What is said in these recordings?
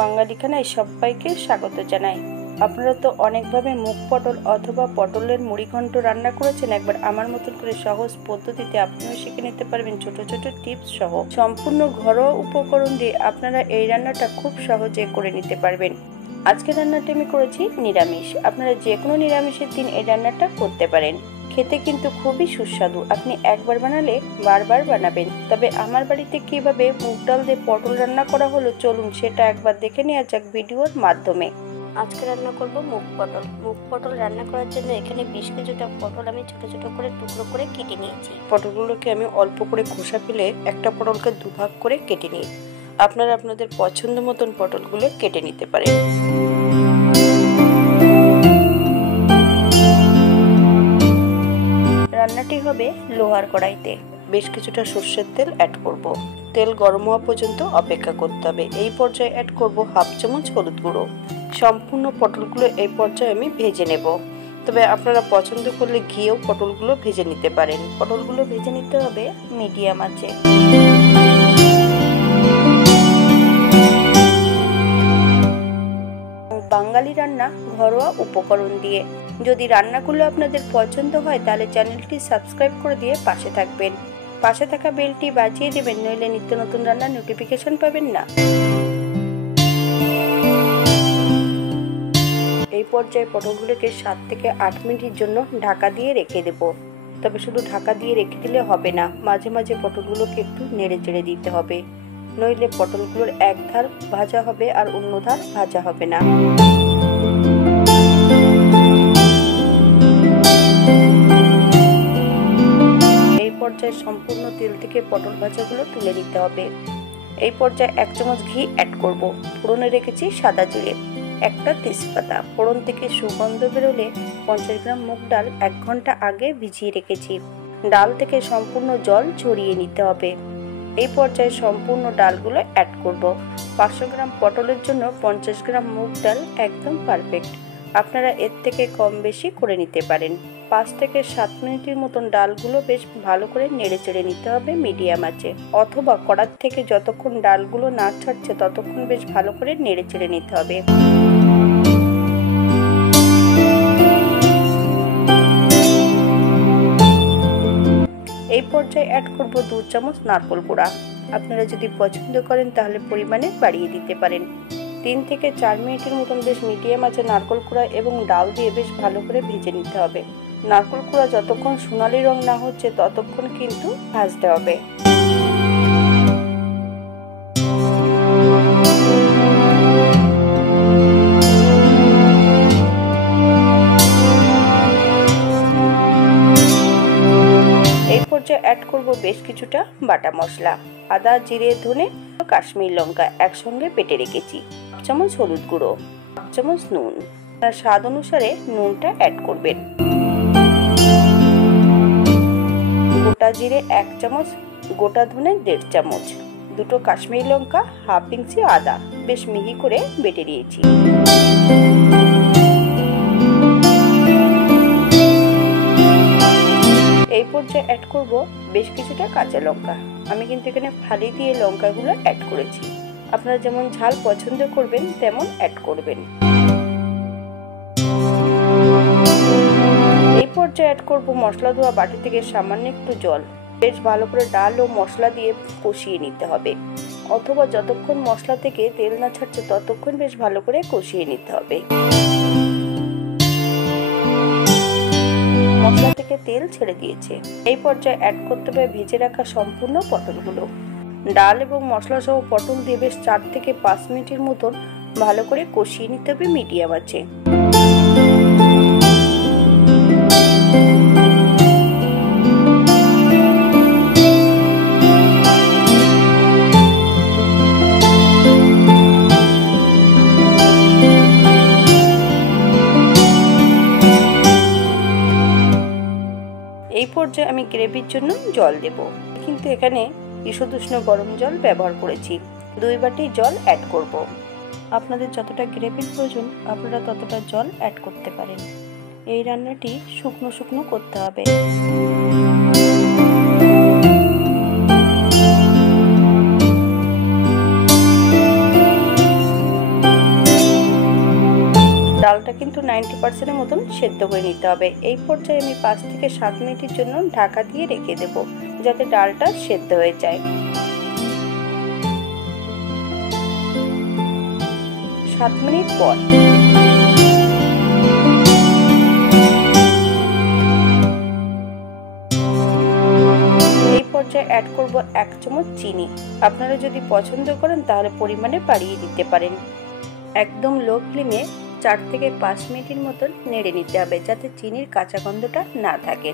বাঙালিখানায় সবাইকে স্বাগত জানাই। আপনারা তো অনেকভাবে মুগ পটল অথবা পটলের মুড়িঘণ্ট রান্না করেছেন। একবার আমার মতন করে সহজ পদ্ধতিতে আপনিও শিখে নিতে পারবেন ছোট ছোট টিপস সহ। সম্পূর্ণ ঘরোয়া উপকরণ দিয়ে আপনারা এই রান্নাটা খুব সহজে করে নিতে পারবেন। আজকের রান্নাটা আমি করেছি নিরামিষ। আপনারা যে কোনো নিরামিষের দিন এই রান্নাটা করতে পারেন। খেতে কিন্তু খুবই সুস্বাদু। আপনি একবার বানালে বারবার বানাবেন। তবে আমার বাড়িতে কিভাবে মুগ ডাল দিয়ে পটল রান্না করা হলো চলুন সেটা একবার দেখে নেওয়া যাক ভিডিওর মাধ্যমে। আজকে রান্না করব মুগ পটল। মুগ পটল রান্না করার জন্য এখানে 20 কেজিটা পটল আমি ছোট ছোট করে টুকরো করে কেটে নিয়েছি। পটলগুলোকে আমি অল্প করে খোসা ফেলে একটা পটলকে দুভাগ করে কেটে নিই। আপনারা আপনাদের পছন্দ মতন পটলগুলো কেটে নিতে পারেন। রান্নাটি হবে লোহার কড়াইতে। বেশ কিছুটা সর্ষের তেল অ্যাড করব। তেল গরম হওয়া পর্যন্ত অপেক্ষা করতে হবে। এই পর্যায়ে অ্যাড করব হাফ চামচ হলুদ গুঁড়ো। সম্পূর্ণ পটলগুলো এই পর্যায়ে আমি ভেজে নেব। তবে আপনারা পছন্দ করলে ঘিয়েও পটলগুলো ভেজে নিতে পারেন। পটলগুলো ভেজে নিতে হবে মিডিয়াম আঁচে। বাঙালি রান্না ঘরোয়া উপকরণ দিয়ে। যদি রান্নাগুলো আপনাদের পছন্দ হয় তাহলে চ্যানেলটি সাবস্ক্রাইব করে দিয়ে পাশে থাকবেন। পাশে থাকা বেলটি বাজিয়ে দেবেন, নইলে নিত্য নতুন রান্নার নোটিফিকেশন পাবেন না। এই পর্যায়ে পটলগুলোকে 7 থেকে 8 মিনিটের জন্য ঢাকা দিয়ে রেখে দেব। তবে শুধু ঢাকা দিয়ে রেখে দিলে হবে না, মাঝে মাঝে পটলগুলোকে একটু নেড়ে চেড়ে দিতে হবে, নইলে পটলগুলোর এক ধার ভাজা হবে আর অন্য ধার ভাজা হবে না। এই পর্যায়ে সম্পূর্ণ তেল থেকে পটল ভাজাগুলো তুলে নিতে হবে। এই পর্যায়ে 1 চামচ ঘি অ্যাড করব। ফোড়নে রেখেছি সাদা জিরে, একটা তেজপাতা। ফোড়ন থেকে সুগন্ধ বেরোলে 50 গ্রাম মুগ ডাল 1 ঘন্টা আগে ভিজিয়ে রেখেছি। ডাল থেকে সম্পূর্ণ জল ঝরিয়ে নিতে হবে। এই পর্যায়ে সম্পূর্ণ ডালগুলো অ্যাড করব। 500 গ্রাম পটলের জন্য 50 গ্রাম মুগ ডাল একদম পারফেক্ট। আপনারা এর থেকে কম বেশি করে নিতে পারেন। 5 থেকে 7 মিনিটের মতন ডালগুলো বেশ ভালো করে নেড়ে চেড়ে নিতে হবে মিডিয়াম আঁচে, অথবা কড়ার থেকে যতক্ষণ ডালগুলো না ছাড়ছে ততক্ষণ বেশ ভালো করে নেড়ে চেড়ে নিতে হবে। এই পর্যায়ে অ্যাড করব 2 চামচ নারকেল গুঁড়া। আপনারা যদি পছন্দ করেন তাহলে পরিমাণে বাড়িয়ে দিতে পারেন। 3 থেকে 4 মিনিটের মতন বেশ মিডিয়াম আঁচে নারকেল কুড়া এবং ডাল দিয়ে বেশ ভালো করে ভেজে নিতে হবে। নারকেল কুড়া যতক্ষণ সোনালি রং না হচ্ছে ততক্ষণ কিন্তু ভাজতে হবে। এই পর্যায়ে অ্যাড করব বেশ কিছুটা বাটা মশলা। আদা, জিরে, ধনে, কাশ্মীর লঙ্কা একসঙ্গে বেটে রেখেছি। 1 চামচ হলুদ গুঁড়ো, 1 চামচ নুন। তার স্বাদ অনুসারে নুনটা অ্যাড করবেন। গোটা জিরে 1 চামচ, গোটা ধনে 1.5 চামচ, 2টো কাশ্মীর লঙ্কা, হাফ ইঞ্চি আদা বেশ মিহি করে বেটে নিয়েছি। এই পর্যায়ে অ্যাড করব বেশ কিছুটা কাঁচা লঙ্কা। আমি কিন্তু এখানে ফালি দিয়ে লঙ্কাগুলো অ্যাড করেছি। আপনারা যেমন ঝাল পছন্দ করবেন তেমন অ্যাড করবেন। এই পর্যায়ে অ্যাড করব মশলা ধোয়া বাটি থেকে সামান্য একটু জল। বেশ ভালো করে ডাল ও মশলা দিয়ে কষিয়ে নিতে হবে, অথবা যতক্ষণ মশলা থেকে তেল না ছাড়ছে ততক্ষণ বেশ ভালো করে কষিয়ে নিতে হবে। মশলা থেকে তেল ছেড়ে দিয়েছে। এই পর্যায়ে অ্যাড করতে হবে ভেজে রাখা সম্পূর্ণ পটলগুলো। ডাল এবং মশলা সহ পটল দিয়ে বেশ 4 থেকে 5 মিনিটের মতন ভালো করে কষিয়ে নিতে হবে মিডিয়াম আঁচে। এই পর্যায়ে আমি গ্রেভির জন্য জল দেব। কিন্তু এখানে ঈষদুষ্ণ গরম জল ব্যবহার করেছি। 2 বাটি জল অ্যাড করব। আপনাদের যতটা গ্রেভির প্রয়োজন আপনারা ততটা জল অ্যাড করতে পারেন। এই রান্নাটি শুকনো শুকনো করতে হবে। ডালটা কিন্তু 90% মতন সেদ্ধ করে নিতে হবে। এই পর্যায়ে আমি 5 থেকে 7 মিনিটের জন্য ঢাকা দিয়ে রেখে দেব, যাতে ডালটা সেদ্ধ হয়ে যায়। 7 মিনিট পর এই পর্যায়ে অ্যাড করব 1 চামচ চিনি। আপনারা যদি পছন্দ করেন তাহলে পরিমাণে বাড়িয়ে দিতে পারেন। একদম লো ফ্লেমে 4 থেকে 5 মিনিটের মতন নেড়ে নিতে হবে, যাতে চিনির কাঁচা গন্ধটা না থাকে।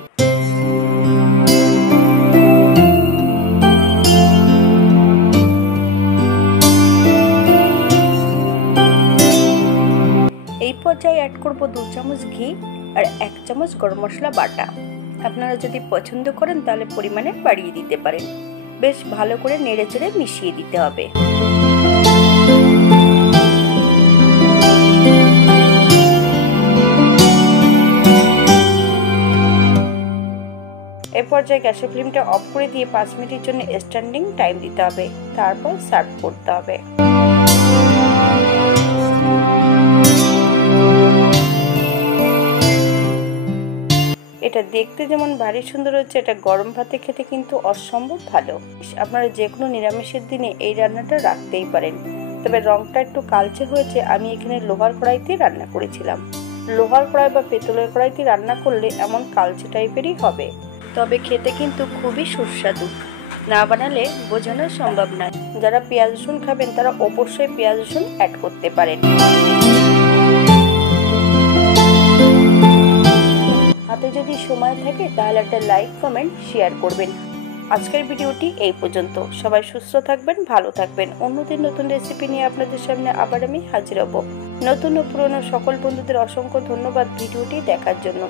এই পর্যায়ে অ্যাড করব 2 চামচ ঘি আর 1 চামচ গরম মশলা বাটা। আপনারা যদি পছন্দ করেন তাহলে পরিমাণে বাড়িয়ে দিতে পারেন। বেশ ভালো করে নেড়েচেড়ে মিশিয়ে দিতে হবে। এই পর্যায়ে গ্যাসের ফ্লেমটা অফ করে দিয়ে 5 মিনিটের জন্য স্ট্যান্ডিং টাইম দিতে হবে, তারপর সার্ভ করতে হবে। এটা দেখতে যেমন ভারী সুন্দর হচ্ছে, এটা গরম ভাতে খেতে কিন্তু অসম্ভব ভালো। আপনারা যে কোনো নিরামিষের দিনে এই রান্নাটা রাখতেই পারেন। তবে রংটা একটু কালচে হয়েছে, আমি এখানে লোহার কড়াইতে রান্না করেছিলাম। লোহার কড়াই বা পেতলের কড়াইতে রান্না করলে এমন কালচে টাইপেরই হবে, তবে খেতে কিন্তু খুবই সুস্বাদু। না বানালে বোঝানো সম্ভব নয়। যারা পেঁয়াজ রসুন খাবেন তারা অবশ্যই পেঁয়াজ রসুন অ্যাড করতে পারেন। হাতে যদি সময় থাকে তাহলে একটা লাইক, কমেন্ট, শেয়ার করবেন। আজকের ভিডিওটি এই পর্যন্ত। সবাই সুস্থ থাকবেন, ভালো থাকবেন। অন্যদিন নতুন রেসিপি নিয়ে আপনাদের সামনে আবার আমি হাজির হব। নতুন ও পুরনো সকল বন্ধুদের অসংখ্য ধন্যবাদ ভিডিওটি দেখার জন্য।